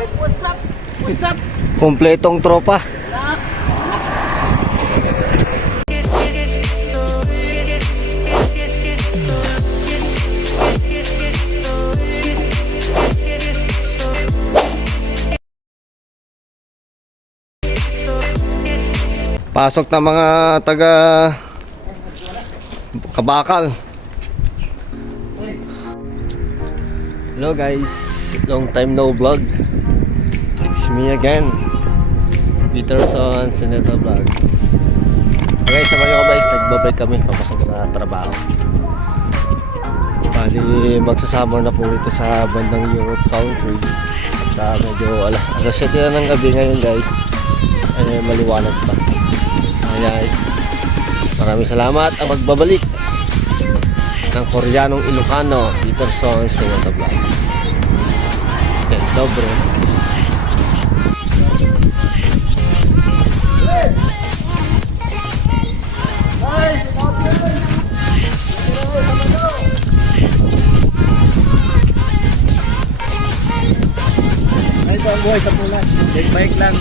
What's up? What's up? Kompletong tropa. Pasok na mga taga Kabakal. Hello guys, long time no vlog. It's me again, Peterson Senator Vlog. Okay, sabay ko guys, nagbabay kami papasok sa trabaho. Bali, magsasummer na po ito sa bandang Europe country. At medyo alas 7 na ng gabi ngayon guys. Maliwanag pa. Okay guys, maraming salamat ang magbabalik ng Koreanong Ilocano, Peterson Senator Vlog. Okay, dobre. Ito ang buhay sa pulan. Bike lang.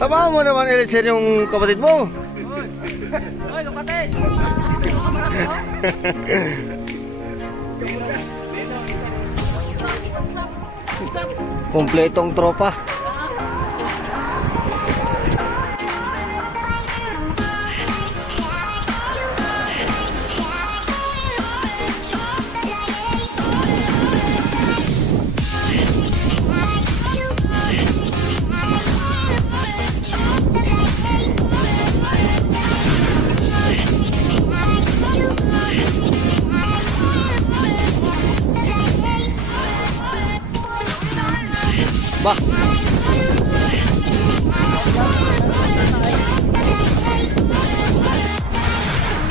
Samahan mo naman Eliezer yung kapatid mo. Hoy, kapatid! Kompletong tropa. Ba.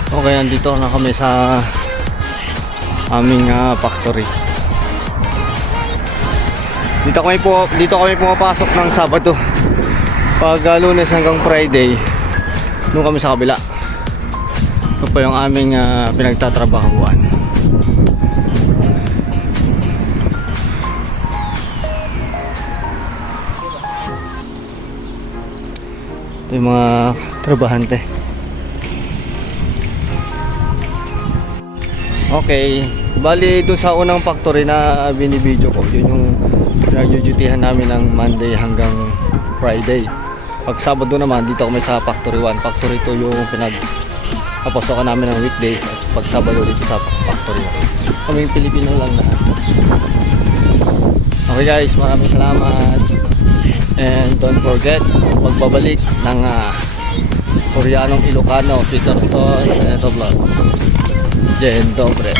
Okay, andito na kami sa aming factory. Dito kami pumapasok ng Sabado. Pag Lunes hanggang Friday, doon kami sa kabila. Ito pa yung aming pinagtatrabahuan. Ito yung mga trabahante. Okay, bali doon sa unang factory na binibidyo ko, yun yung nag-dutyhan namin ng Monday hanggang Friday. Pag Sabado naman, dito kami sa Factory 1. Factory 2 yung pinagpapasokan namin ng weekdays. At pag Sabado dito sa Factory 1. Kaming Pilipino lang lahat. Okay guys, maraming salamat. And don't forget, magbabalik ng Koreanong Ilocano, Peterson Senator Vlogs. Dzień dobry.